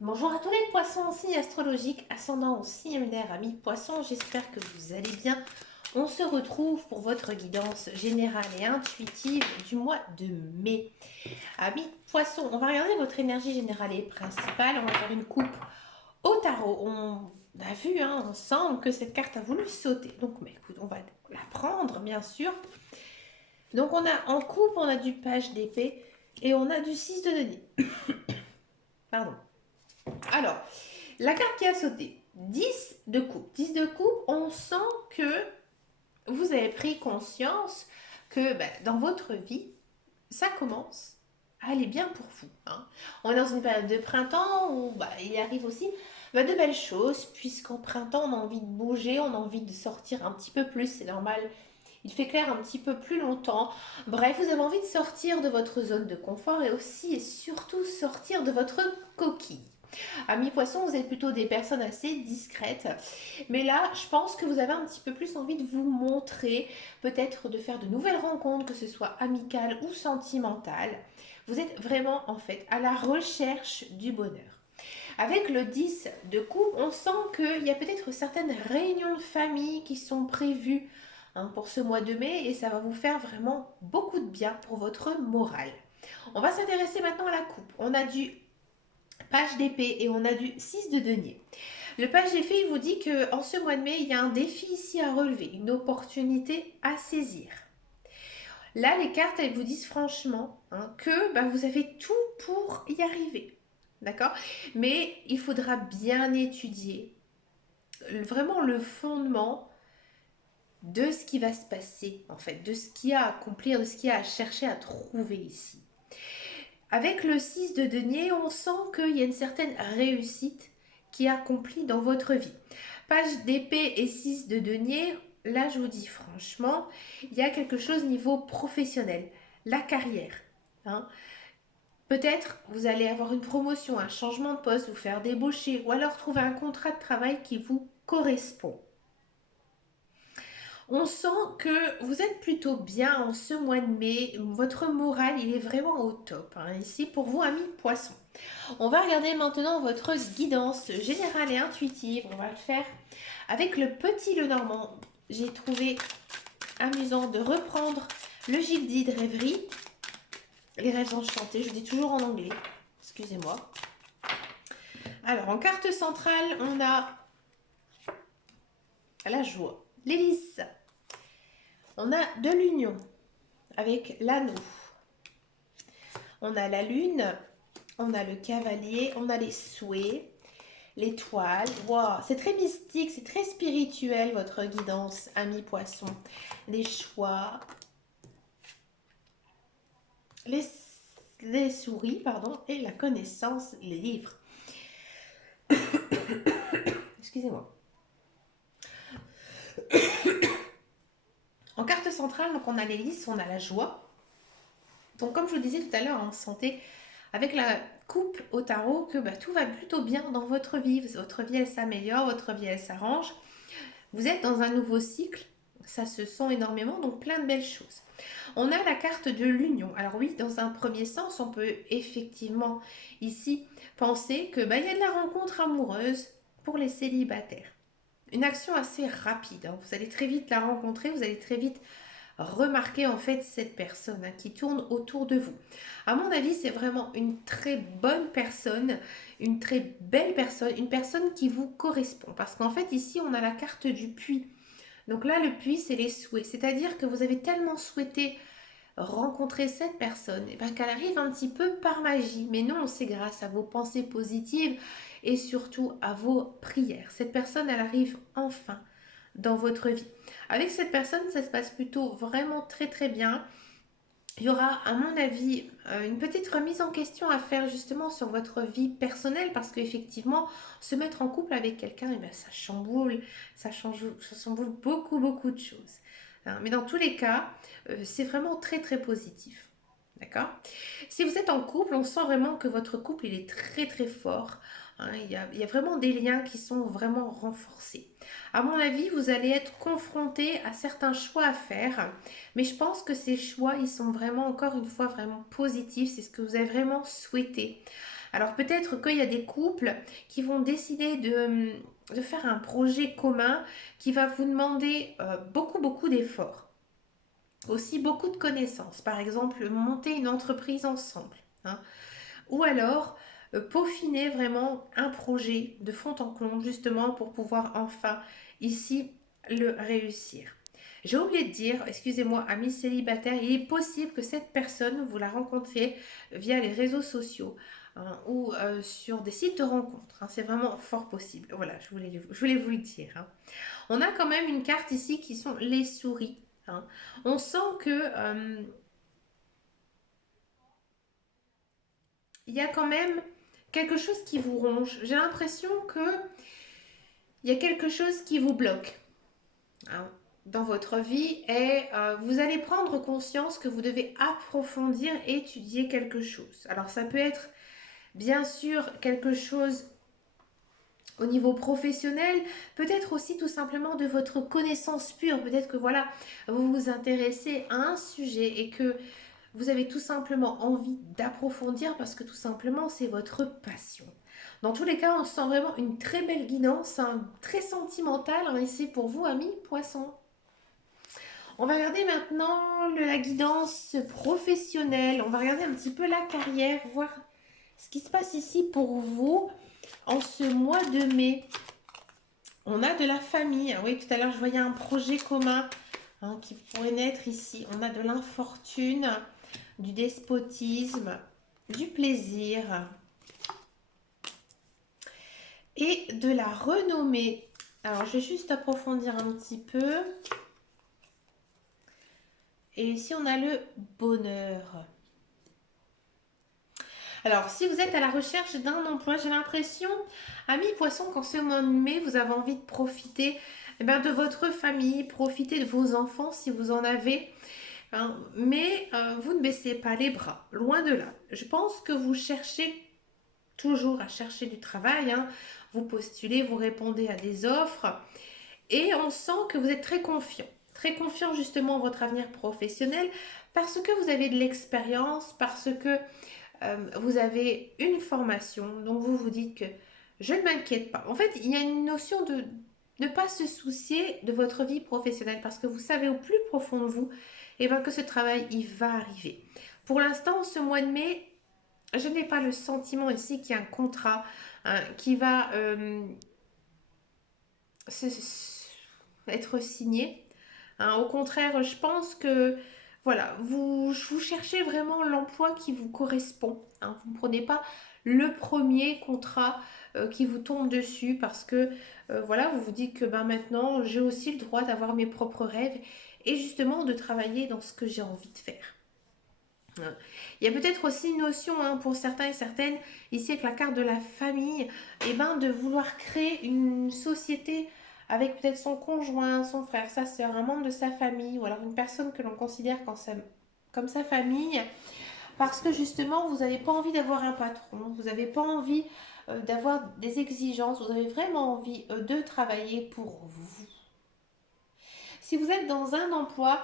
Bonjour à tous les poissons en signe astrologique, ascendant au signe d'air, amis poissons, j'espère que vous allez bien. On se retrouve pour votre guidance générale et intuitive du mois de mai. Amis poissons, on va regarder votre énergie générale et principale, on va faire une coupe au tarot. On a vu ensemble que cette carte a voulu sauter, donc écoute, on va la prendre bien sûr. Donc on a en coupe, on a du page d'épée et on a du 6 de denier. Pardon. Alors, la carte qui a sauté, 10 de coupe. 10 de coupe, on sent que vous avez pris conscience que dans votre vie, ça commence à aller bien pour vous. On est dans une période de printemps où il arrive aussi de belles choses, puisqu'en printemps, on a envie de bouger, on a envie de sortir un petit peu plus, c'est normal. Il fait clair un petit peu plus longtemps. Bref, vous avez envie de sortir de votre zone de confort et aussi et surtout sortir de votre coquille. Amis poissons, vous êtes plutôt des personnes assez discrètes. Mais là, je pense que vous avez un petit peu plus envie de vous montrer, peut-être de faire de nouvelles rencontres, que ce soit amicales ou sentimentales. Vous êtes vraiment en fait à la recherche du bonheur. Avec le 10 de coupe, on sent qu'il y a peut-être certaines réunions de famille qui sont prévues pour ce mois de mai et ça va vous faire vraiment beaucoup de bien pour votre morale. On va s'intéresser maintenant à la coupe. On a du page d'épée et on a du 6 de denier. Le page d'épée, il vous dit qu'en ce mois de mai, il y a un défi ici à relever, une opportunité à saisir. Là, les cartes, elles vous disent franchement que vous avez tout pour y arriver. D'accord? Mais il faudra bien étudier vraiment le fondement de ce qui va se passer, en fait, de ce qu'il y a à accomplir, de ce qu'il y a à chercher à trouver ici. Avec le 6 de denier, on sent qu'il y a une certaine réussite qui est accomplie dans votre vie. Page d'épée et 6 de denier, là je vous dis franchement, il y a quelque chose niveau professionnel, la carrière. Peut-être vous allez avoir une promotion, un changement de poste, vous faire débaucher ou alors trouver un contrat de travail qui vous correspond. On sent que vous êtes plutôt bien en ce mois de mai. Votre moral, il est vraiment au top. Ici, pour vous, amis poissons. On va regarder maintenant votre guidance générale et intuitive. On va le faire avec le petit Lenormand. J'ai trouvé amusant de reprendre le Gildi de rêverie. Les rêves enchantés, je dis toujours en anglais. Excusez-moi. Alors, en carte centrale, on a la joie, l'hélice. On a de l'union avec l'anneau. On a la lune, on a le cavalier, on a les souhaits, l'étoile. Wow, c'est très mystique, c'est très spirituel votre guidance, amis poissons. Les choix, les souris, pardon, et la connaissance, les livres. Excusez-moi. En carte centrale, donc on a l'hélice, on a la joie. Donc comme je vous disais tout à l'heure, en santé, avec la coupe au tarot, que tout va plutôt bien dans votre vie. Votre vie, elle s'améliore, votre vie, elle s'arrange. Vous êtes dans un nouveau cycle, ça se sent énormément, donc plein de belles choses. On a la carte de l'union. Alors oui, dans un premier sens, on peut effectivement ici penser que y a de la rencontre amoureuse pour les célibataires. Une action assez rapide. Vous allez très vite la rencontrer, vous allez très vite remarquer en fait cette personne qui tourne autour de vous. À mon avis, c'est vraiment une très bonne personne, une très belle personne, une personne qui vous correspond. Parce qu'en fait, ici, on a la carte du puits. Donc là, le puits, c'est les souhaits. C'est-à-dire que vous avez tellement souhaité rencontrer cette personne qu'elle arrive un petit peu par magie. Mais non, c'est grâce à vos pensées positives et surtout à vos prières. Cette personne, elle arrive enfin dans votre vie. Avec cette personne, ça se passe plutôt vraiment très très bien. Il y aura, à mon avis, une petite remise en question à faire justement sur votre vie personnelle parce qu'effectivement, se mettre en couple avec quelqu'un, ça chamboule beaucoup beaucoup de choses. Mais dans tous les cas, c'est vraiment très très positif. D'accord? Si vous êtes en couple, on sent vraiment que votre couple, il est très très fort. Il y a vraiment des liens qui sont vraiment renforcés. À mon avis, vous allez être confronté à certains choix à faire, mais je pense que ces choix, ils sont vraiment, encore une fois, vraiment positifs. C'est ce que vous avez vraiment souhaité. Alors peut-être qu'il y a des couples qui vont décider de faire un projet commun qui va vous demander beaucoup d'efforts. Aussi beaucoup de connaissances. Par exemple, monter une entreprise ensemble, hein. Ou alors peaufiner vraiment un projet de fond en comble justement pour pouvoir enfin ici le réussir. J'ai oublié de dire, excusez-moi, amis célibataires, il est possible que cette personne, vous la rencontriez via les réseaux sociaux, hein, ou sur des sites de rencontres, hein. C'est vraiment fort possible. Voilà, je voulais vous le dire, hein. On a quand même une carte ici qui sont les souris, hein. On sent que il y a quand même quelque chose qui vous ronge. J'ai l'impression que il y a quelque chose qui vous bloque, hein, dans votre vie et vous allez prendre conscience que vous devez approfondir, étudier quelque chose. Alors ça peut être bien sûr quelque chose au niveau professionnel, peut-être aussi tout simplement de votre connaissance pure. Peut-être que voilà, vous vous intéressez à un sujet et que vous avez tout simplement envie d'approfondir parce que tout simplement c'est votre passion. Dans tous les cas, on sent vraiment une très belle guidance, hein, très sentimentale, hein, et c'est pour vous, amis poissons. On va regarder maintenant la guidance professionnelle. On va regarder un petit peu la carrière, voir ce qui se passe ici pour vous en ce mois de mai. On a de la famille. Oui, tout à l'heure, je voyais un projet commun, hein, qui pourrait naître ici. On a de l'infortune, du despotisme, du plaisir et de la renommée. Alors, je vais juste approfondir un petit peu. Et ici, on a le bonheur. Alors, si vous êtes à la recherche d'un emploi, j'ai l'impression, amis poissons, qu'en ce mois de mai, vous avez envie de profiter, eh ben, de votre famille, profiter de vos enfants si vous en avez, hein. Mais vous ne baissez pas les bras, loin de là. Je pense que vous cherchez toujours à chercher du travail, hein. Vous postulez, vous répondez à des offres et on sent que vous êtes très confiant justement en votre avenir professionnel parce que vous avez de l'expérience, parce que vous avez une formation, donc vous vous dites que je ne m'inquiète pas. En fait, il y a une notion de ne pas se soucier de votre vie professionnelle parce que vous savez au plus profond de vous, eh ben, que ce travail, il va arriver. Pour l'instant, ce mois de mai, je n'ai pas le sentiment ici qu'il y a un contrat, hein, qui va être signé, hein. Au contraire, je pense que voilà, vous cherchez vraiment l'emploi qui vous correspond, hein. Vous ne prenez pas le premier contrat qui vous tombe dessus parce que voilà, vous vous dites que ben, maintenant j'ai aussi le droit d'avoir mes propres rêves et justement de travailler dans ce que j'ai envie de faire. Il y a peut-être aussi une notion, hein, pour certains et certaines, ici avec la carte de la famille, et ben, de vouloir créer une société avec peut-être son conjoint, son frère, sa soeur, un membre de sa famille, ou alors une personne que l'on considère comme sa famille, parce que justement, vous n'avez pas envie d'avoir un patron, vous n'avez pas envie d'avoir des exigences, vous avez vraiment envie de travailler pour vous. Si vous êtes dans un emploi,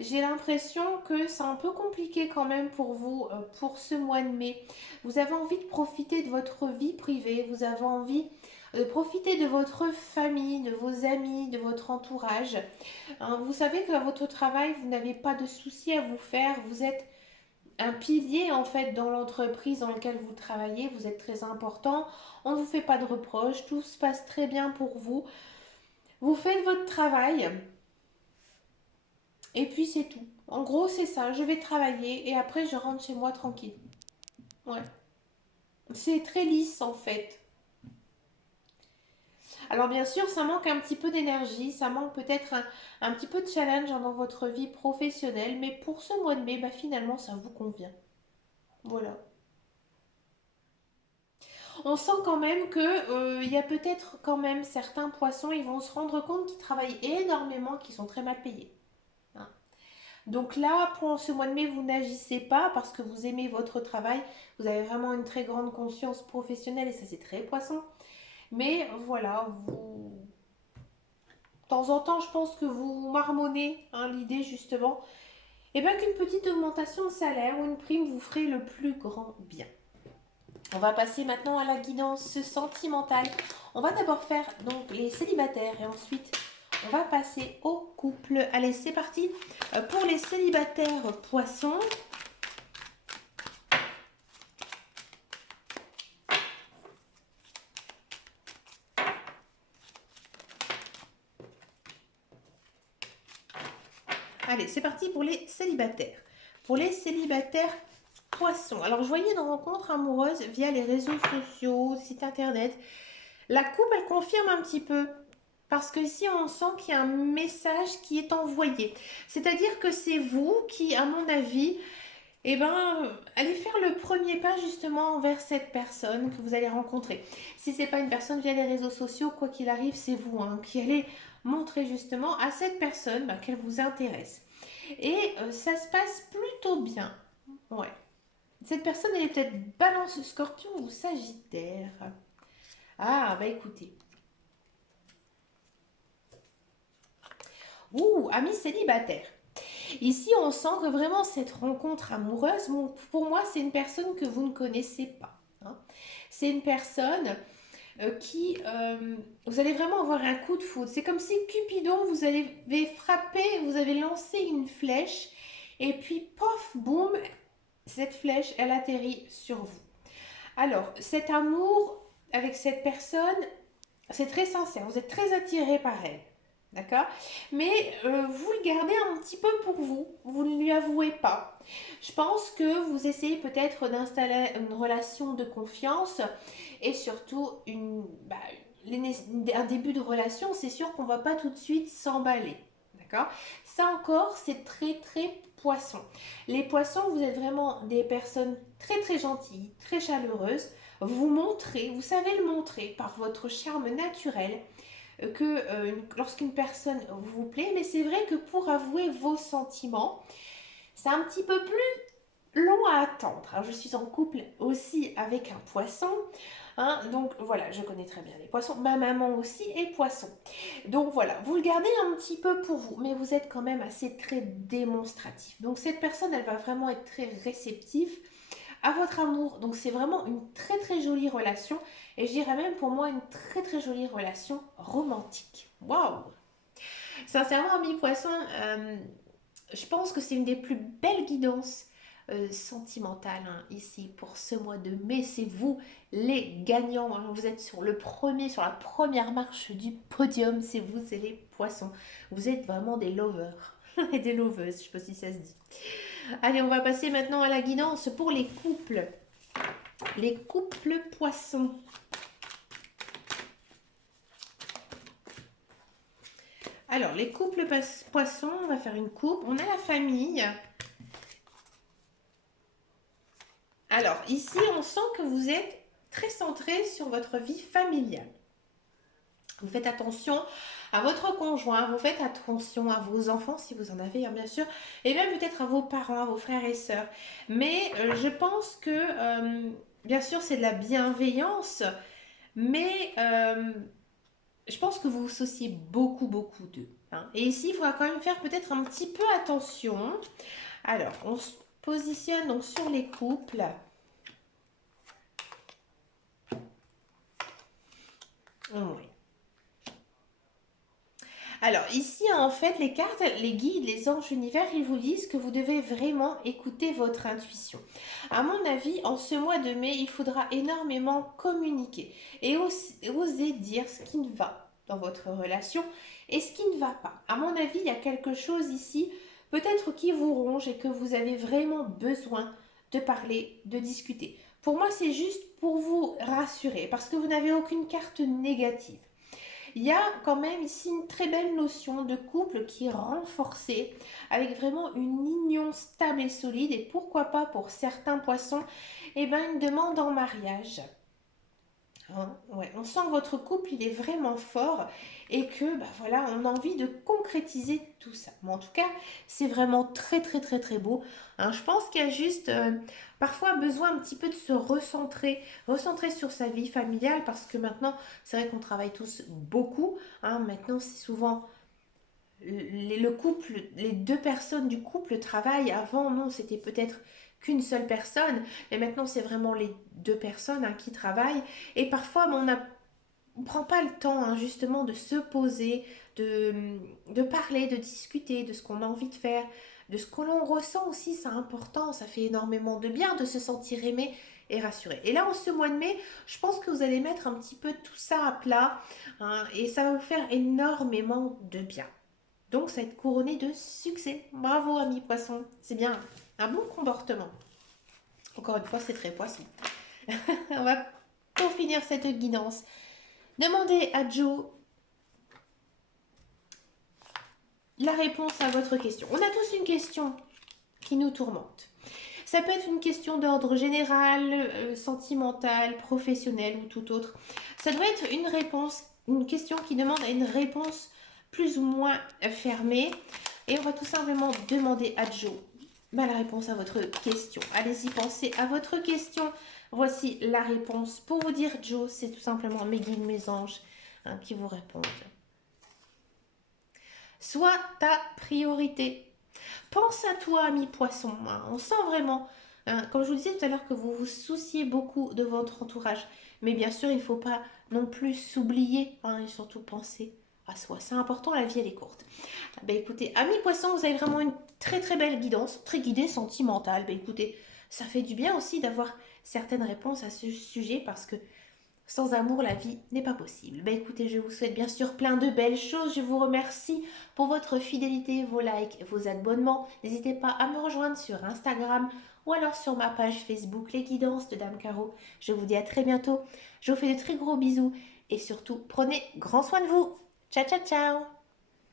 j'ai l'impression que c'est un peu compliqué quand même pour vous pour ce mois de mai. Vous avez envie de profiter de votre vie privée, vous avez envie de profiter de votre famille, de vos amis, de votre entourage, hein. Vous savez que dans votre travail, vous n'avez pas de soucis à vous faire, vous êtes un pilier en fait dans l'entreprise dans laquelle vous travaillez, vous êtes très important, on ne vous fait pas de reproches, tout se passe très bien pour vous. Vous faites votre travail. Et puis c'est tout. En gros, c'est ça. Je vais travailler et après je rentre chez moi tranquille. Ouais. C'est très lisse en fait. Alors bien sûr, ça manque un petit peu d'énergie, ça manque peut-être un petit peu de challenge, hein, dans votre vie professionnelle, mais pour ce mois de mai, bah, finalement, ça vous convient. Voilà. On sent quand même que il y a peut-être quand même certains poissons, ils vont se rendre compte qu'ils travaillent énormément, qu'ils sont très mal payés, hein. Donc là, pour ce mois de mai, vous n'agissez pas parce que vous aimez votre travail. Vous avez vraiment une très grande conscience professionnelle et ça, c'est très poisson. Mais voilà, vous... De temps en temps, je pense que vous marmonnez, hein, l'idée justement. Et bien qu'une petite augmentation de salaire ou une prime vous ferait le plus grand bien. On va passer maintenant à la guidance sentimentale. On va d'abord faire donc les célibataires et ensuite on va passer au couple. Allez, c'est parti. Pour les célibataires poissons, allez, c'est parti pour les célibataires. Pour les célibataires poissons. Alors, je voyais une rencontre amoureuse via les réseaux sociaux, site internet. La coupe, elle confirme un petit peu. Parce que ici, on sent qu'il y a un message qui est envoyé. C'est-à-dire que c'est vous qui, à mon avis, eh ben, allez faire le premier pas justement vers cette personne que vous allez rencontrer. Si c'est pas une personne via les réseaux sociaux, quoi qu'il arrive, c'est vous hein, qui allez montrer justement à cette personne qu'elle vous intéresse. Et ça se passe plutôt bien. Ouais. Cette personne, elle est peut-être Balance, Scorpion ou Sagittaire. Ah, bah écoutez. Ouh, amis célibataires. Ici, on sent que vraiment cette rencontre amoureuse, bon, pour moi, c'est une personne que vous ne connaissez pas. Hein. C'est une personne vous allez vraiment avoir un coup de foudre. C'est comme si Cupidon vous avez frappé, vous avez lancé une flèche et puis pof, boum, cette flèche, elle atterrit sur vous. Alors, cet amour avec cette personne, c'est très sincère. Vous êtes très attiré par elle. D'accord. Mais vous le gardez un petit peu pour vous. Vous ne lui avouez pas. Je pense que vous essayez peut-être d'installer une relation de confiance et surtout un début de relation. C'est sûr qu'on ne va pas tout de suite s'emballer. D'accord. Ça encore, c'est très très poisson. Les poissons, vous êtes vraiment des personnes très très gentilles, très chaleureuses. Vous montrez, vous savez le montrer par votre charme naturel que lorsqu'une personne vous plaît, mais c'est vrai que pour avouer vos sentiments, c'est un petit peu plus long à attendre. Alors, je suis en couple aussi avec un poisson, hein, donc voilà, je connais très bien les poissons. Ma maman aussi est poisson. Donc voilà, vous le gardez un petit peu pour vous, mais vous êtes quand même assez très démonstratif. Donc cette personne, elle va vraiment être très réceptive à votre amour. Donc c'est vraiment une très très jolie relation et je dirais même pour moi une très très jolie relation romantique. Waouh! Sincèrement, ami poisson, je pense que c'est une des plus belles guidances sentimentales hein, ici pour ce mois de mai. C'est vous les gagnants. Hein. Vous êtes sur sur la première marche du podium. C'est vous, c'est les poissons. Vous êtes vraiment des lovers et des loveuses. Je sais pas si ça se dit. Allez, on va passer maintenant à la guidance pour les couples. Les couples poissons. Alors, les couples poissons, on va faire une coupe. On a la famille. Alors, ici, on sent que vous êtes très centré sur votre vie familiale. Vous faites attention à votre conjoint, vous faites attention à vos enfants, si vous en avez bien sûr, et même peut-être à vos parents, à vos frères et sœurs. Mais je pense que, bien sûr, c'est de la bienveillance, mais je pense que vous vous souciez beaucoup d'eux. Hein. Et ici, il faudra quand même faire peut-être un petit peu attention. Alors, on se positionne donc sur les couples. Oui. Alors ici, en fait, les cartes, les guides, les anges univers, ils vous disent que vous devez vraiment écouter votre intuition. À mon avis, en ce mois de mai, il faudra énormément communiquer et oser dire ce qui ne va dans votre relation et ce qui ne va pas. À mon avis, il y a quelque chose ici, peut-être qui vous ronge et que vous avez vraiment besoin de parler, de discuter. Pour moi, c'est juste pour vous rassurer parce que vous n'avez aucune carte négative. Il y a quand même ici une très belle notion de couple qui est renforcée avec vraiment une union stable et solide et pourquoi pas pour certains poissons, eh ben une demande en mariage. Hein, ouais, on sent que votre couple il est vraiment fort et que bah voilà, on a envie de concrétiser tout ça. Mais en tout cas, c'est vraiment très beau. Hein, je pense qu'il y a juste parfois besoin un petit peu de se recentrer sur sa vie familiale parce que maintenant, c'est vrai qu'on travaille tous beaucoup. Hein, maintenant, c'est souvent le couple, les deux personnes du couple travaillent. Avant, non, c'était peut-être qu'une seule personne. Mais maintenant, c'est vraiment les deux personnes qui travaillent. Et parfois, on ne prend pas le temps justement de se poser, de, de parler, de discuter de ce qu'on a envie de faire, de ce que l'on ressent aussi. C'est important, ça fait énormément de bien de se sentir aimé et rassuré. Et là, en ce mois de mai, je pense que vous allez mettre un petit peu tout ça à plat et ça va vous faire énormément de bien. Donc, ça va être couronné de succès. Bravo, ami poisson. C'est bien un bon comportement. Encore une fois, c'est très poisson. On va pour finir cette guidance. Demandez à Joe la réponse à votre question. On a tous une question qui nous tourmente. Ça peut être une question d'ordre général, sentimental, professionnel ou tout autre. Ça doit être une réponse, une question qui demande une réponse plus ou moins fermée. Et on va tout simplement demander à Joe la réponse à votre question. Allez-y, pensez à votre question. Voici la réponse. Pour vous dire, Joe, c'est tout simplement mes guides, mes anges qui vous répondent. Sois ta priorité. Pense à toi, ami poisson. On sent vraiment, comme je vous disais tout à l'heure, que vous vous souciez beaucoup de votre entourage. Mais bien sûr, il ne faut pas non plus s'oublier et surtout penser à soi. C'est important, la vie elle est courte. Ben écoutez, ami poisson, vous avez vraiment une très très belle guidance, très guidée sentimentale. Ben écoutez, ça fait du bien aussi d'avoir certaines réponses à ce sujet parce que sans amour, la vie n'est pas possible. Ben écoutez, je vous souhaite bien sûr plein de belles choses. Je vous remercie pour votre fidélité, vos likes, vos abonnements. N'hésitez pas à me rejoindre sur Instagram ou alors sur ma page Facebook Les Guidances de Dame Caro. Je vous dis à très bientôt. Je vous fais de très gros bisous et surtout, prenez grand soin de vous. Ciao, ciao, ciao!